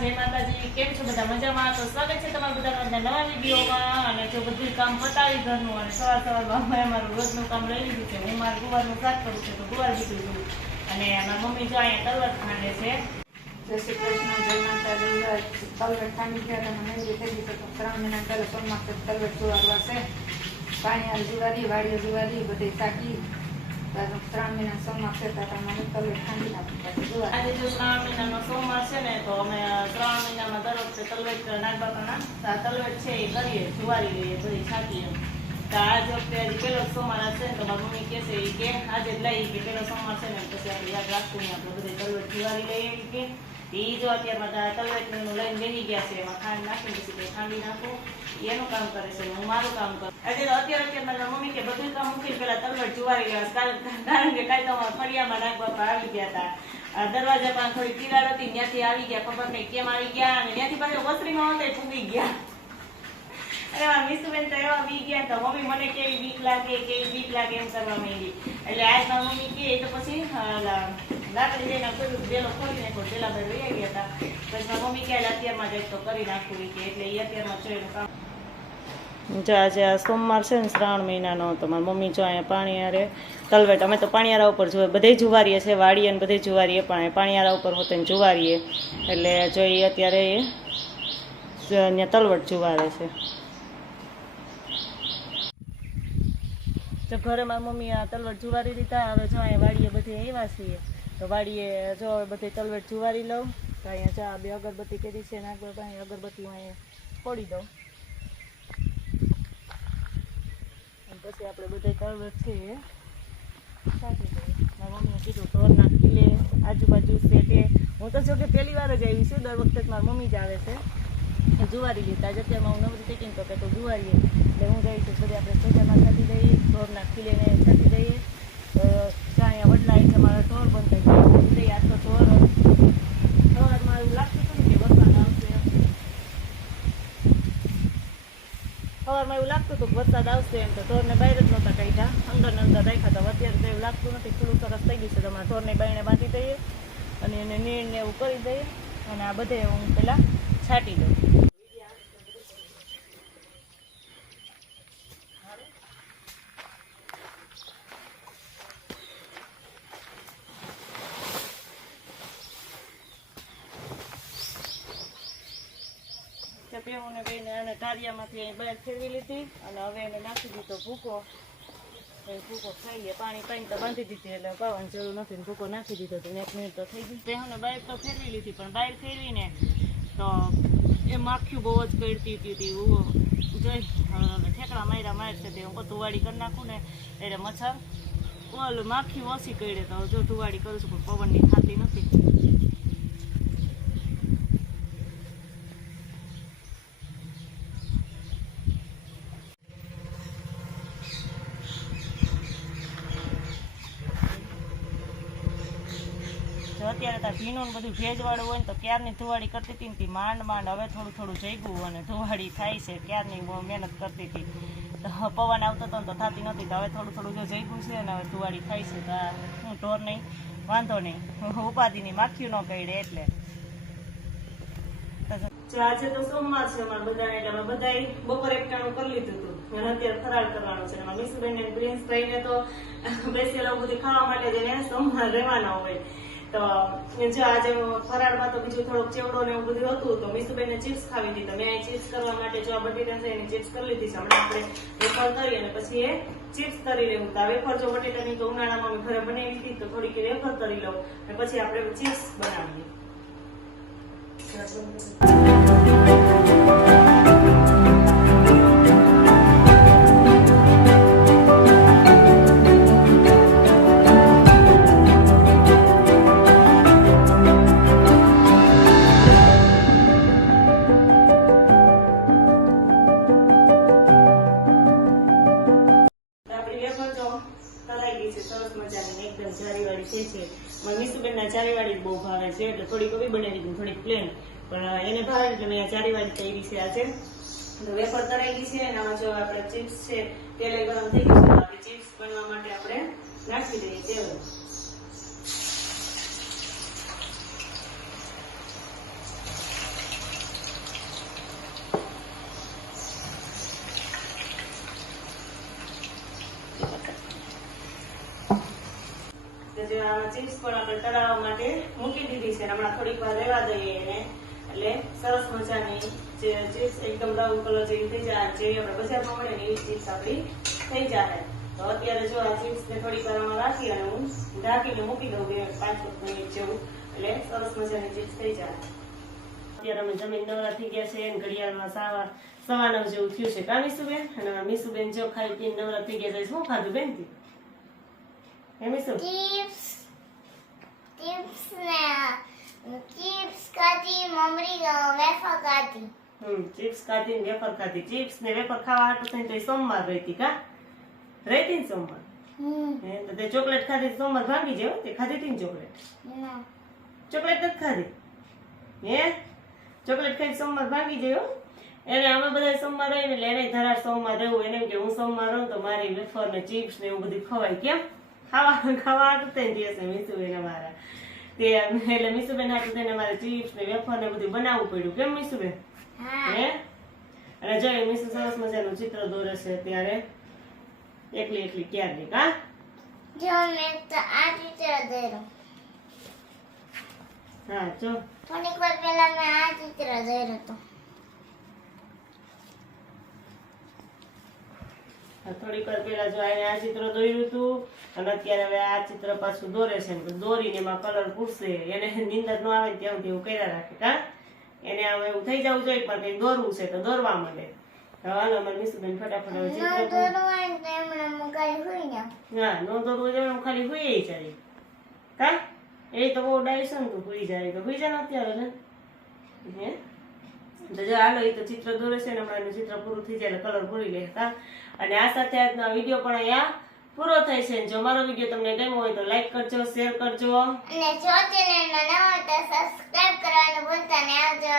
જય માતાજી. કેમ છો બધા મજામાં? તો સ્વાગત છે તમારા બધા નવા વિડીયોમાં. અને જો બધું કામ પતાવી ઘરનું અને સવાર સવારમાં અમે અમારું રોજનું કામ લઈ લીધું છે. હું મારું ગુવારનું શાક કરું છું તો ગુવાર દીધું છું. અને મારી મમ્મી જો અહીંયા તલવટ ખાંડે છે. જય શ્રી કૃષ્ણ, જય માતાજી. તલવટ ખાંડી ગયા મંદિર થઈ ગઈ તો ત્રણ મહિના પહેલા સોમવાર તલવટ જોવા છે. પાણી જુવારી, વાડીઓ જુવારી, બધી થાકી ત્રણ મહિના સોમવાર થતા તો તમે તલવટ ખાંડી નાખી. તલવટ નાગબાપાના લઈને બેસી ગયા ખાંડ નાખી એનું કામ કરે છે હું મારું કામ કરું અત્યારે અત્યારે મમ્મી કે બધું કામ મૂકી પેલા તલવટ જુવારી લેવા કારણ કે કાંઈ તો ફળિયામાં નાગબાપા આવી ગયા હતા દરવાજા પાસે થોડી તિરાડ હતી, ત્યાંથી આવી ગયા, ખબર નહીં કેમ આવી ગયા, અને ત્યાંથી પાછા વસ્ત્રીમાં હતા ફૂગી ગયા. અરે આ તો એવા બી ગયા તો મમ્મી મને કેવી બીક લાગે, કેવી બીક લાગે એમ કરવા માંડી. એટલે આજ મમ્મી કે તો પછી લાકડી લઈને કોઈ ડેલો ખોલી નાખો ડેલા ભાઈ વહી ગયા હતા. પછી મમ્મી કે અત્યારમાં જ તો કરી નાખવું કે, એટલે એ અત્યારમાં જો આજે સોમવાર છે ને શ્રાવણ મહિનાનો, તો મારી મમ્મી જો અહીંયા પાણીયારે તલવેટ અમે તો પાણીયારા ઉપર જોઈએ બધે જુવારીએ છે, વાડીએ ને બધે જુવારીએ, પણ અહીંયા પાણીયારા ઉપર હોતે જુવારીએ. એટલે જો એ અત્યારે એ અહીંયા તલવટ જુવારે છે. તો ઘરે મારી મમ્મી આ તલવટ જુવારી દીધા, હવે જો અહીંયા વાડીએ બધી આવ્યા છીએ, તો વાડીએ જો બધી તલવટ જુવારી લઉં, તો અહીંયા ચા, બે અગરબત્તી કરી છે નાગવા પાસે અગરબત્તી અહીંયા ફોડી દઉં. પછી આપણે બધા તલવટ છે સાચી મારી મમ્મીએ કીધું ઢોર નાખી આજુબાજુ છે તે હું તો જો કે પહેલી વાર જ આવી છું. દર વખતે મારા મમ્મી જ આવે છે. જુવારી લીધા જ હું નવરી ટેકિંગ તો કે તો જુવારીએ. એટલે હું જઈ છું. સુધી આપણે સોજામાં છાતી દઈએ ઢોરના ખીલેને છાંટી દઈએ તો ત્યાં અહીંયા વડલા છે મારા ઢોર બંધ થઈ છાંટી આ તો ઢોર સવારમાં એવું લાગતું હતું ને કે વરસાદ આવશે સવારમાં એવું લાગતું હતું વરસાદ આવશે એમ તો ઢોરને બહાર જ નહોતા કાઢ્યા. અંદર ને અંદર રાખ્યા હતા અત્યારે તો એવું લાગતું નથી. થોડું સરસ થઈ ગયું છે. તમારે ઢોરને બાયણે બાંધી દઈએ અને એને નીણ ને એવું કરી દઈએ. અને આ બધે હું પહેલાં છાંટી દઉં. ચપીઓને બેને અને ધારિયામાંથી અહીં બહાર ફેરવી લીધી અને હવે એને નાખી દીધો ભૂકો. ભૂકો ખાઈએ. પાણી પાણી તો બાંધી દીધી, એટલે પાવાની જરૂર નથી ભૂકો નાખી દીધો તો એક મિનિટ તો થઈ ગઈ બેહોને બહાર તો ફેરવી લીધી, પણ બહાર ફેરવીને તો એ માખ્યું બહુ જ કરતી હતી જોઈ ઠેકડા માર્યા, મારશે તે હું ધુવાડી કરી નાખું ને એટલે મચ્છર ઓલું માખી ઓછી કરે તો જો ધુવાડી કરું છું, પણ પવનની ખાતી નથી. અત્યારે તાર ભીનું બધું ભેજવાળું હોય ને તો ક્યારની ધુવાડી કરતી હતી ને માંડ માંડ હવે થોડું થોડું જઈગું અને ધુવાડી થાય છે, ક્યારની બહુ મહેનત કરતી હતી. પવન આવતો હતો તો થતી નહોતી, તો હવે થોડું થોડું જો જઈગું છે ને હવે ધુવાડી થાય છે, તો હું ઢોર નહીં, વાંધો નહીં. ઉપાધિની માખ્યું ન કહીડે એટલે. આજે તો સોમવાર છે અમારા બધા એટલે અમે બધા બપોર એકટાણું કરી લીધું હતું. અને અત્યારે ફરાળ કરવાનો છે. એમાં મીસુબેન ને પ્રિન્સભાઈ ને તો બેસેલા બધું ખાવા માટે જઈને સોમવાર રહેવાના હોય. તો જો આજે ફરાળમાં તો બીજું થોડોક ચેવડો ને એવું બધું હતું, તો મીસુબેન ચિપ્સ ખાવી હતી. તો મેં અહીં ચિપ્સ કરવા માટે જો આ બટેટા છે એની ચિપ્સ કરી લીધી છે. હમણાં આપણે વેફર કરી અને પછી એ ચિપ્સ કરી લેવું. તો આ વેફર જો બટેટાની તો ઉનાળામાં અમે ઘરે બનાવી હતી, તો થોડીક વેફર કરી લઉં અને પછી આપણે ચિપ્સ બનાવીએ. જારીવાળી જ બહુ ભાવે છે, એટલે થોડીક એવી બનાવી દીધી થોડીક પ્લેન પણ એને ભાવે એટલે મેં આ જારીવાળી કરી છે આજે. તો વેફર તરાઈ ગઈ છે, અને આમાં જો આપણે ચિપ્સ છે, તેલ ગરમ થઈ ગયું છે ચિપ્સ બનવા માટે આપણે નાખી દઈએ તેલ. આમાં ચિપ્સ પણ આપણે તળાવવા માટે મૂકી દીધી છે હમણાં થોડીક વાર રહેવા દઈએ એને. એટલે સરસ મજાની જે ચિપ્સ એકદમ બ્રાઉન કલર જેવી થઈ જાય જે આપણે બજારમાં મળે એવી ચિપ્સ આપણી થઈ જાય. તો અત્યારે જો આ ચિપ્સ ને થોડીક વાર રાખી અને હું ઢાંકીને મૂકી દઉં બે પાંચ મિનિટ જેવું. એટલે સરસ મજાની ચિપ્સ થઈ જાય. અત્યારે અમે જમીન નવરા થઈ ગયા છે ઘડિયાળમાં સાવા સવા નવ જેવું થયું છે. કા મીસુબેન? અને મીસુબેન જો ખાઈ પીને નવરા થઈ ગયા છે. શું ખાધું બેન? થી હે મીસુ ને ચિપ્સ ખાધી મમરી વેફર ખાધી હમ ચિપ્સ ખાધી ને વેફર ખાધી ચિપ્સ ને વેફર ખાવા હાટું થઈને તો એ સોમવાર રહેતી કા? રહેતી ને સોમવાર? હે તો તે ચોકલેટ ખાધી સોમવાર ભાંગી જાય તે ખાધી હતી ને ચોકલેટ? ચોકલેટ નથી ખાધી? હે? ચોકલેટ ખાઈ સોમવાર ભાંગી જાય હો. એને અમે બધા સોમવાર રહીને એટલે એને ધરાર સોમવાર રહેવું. એને કે હું સોમવાર રહું તો મારી વેફર ને ચિપ્સ ને એવું બધું ખવાય કેમ? ખાવા ખાવા હાટું થઈને દિવસે મીસુબેન અમારા તે એટલે મીસુબેન હાટું થઈને અમારે ચિપ્સ ને વેફર ને બધું બનાવવું પડ્યું. કેમ મીસુબેન? હા. અને જો એ સરસ મજાનું ચિત્ર દોરે છે ત્યારે એકલી એકલી ક્યારની કા જો મેં તો આ ચિત્ર દોર્યું. હા જો. થોડીક વાર પહેલા મેં આ ચિત્ર દોર્યું તો થોડીક વાર પેલા જો એને આ ચિત્ર દોર્યું હતું અને અત્યારે હવે આ ચિત્ર પાછું દોરે છે ને દોરીને એમાં કલર પૂરશે. એને નિંદર ન આવે ત્યાં એવું કર્યા રાખે કા એને હવે એવું થઈ જવું જોઈએ પણ કંઈ દોરવું છે તો દોરવા માંડે હવે હાલો અમારે મીસુબેન ફટાફટ હવે ન ચિત્ર હા નો દોરવું જોઈએ હું ખાલી હુઈ જાય કા? એ તો બહુ ડાયસ ને તું હુઈ જાય. તો હોઈ જાય અત્યારે ને. હે? તો જો હાલો એ તો ચિત્ર દોરે છે ને હમણાં એનું ચિત્ર પૂરું થઈ જાય કલર પૂરી લે કા અને આ સાથે આજનો વીડિયો પણ અહીંયા પૂરો થઈ છે. જો મારો વીડિયો તમને ગમ્યો હોય તો લાઈક કરજો શેર કરજો. અને જો ચેનલ નવા હોય તો સબસ્ક્રાઇબ કરવાનું ભૂલતા નહીં આવજો.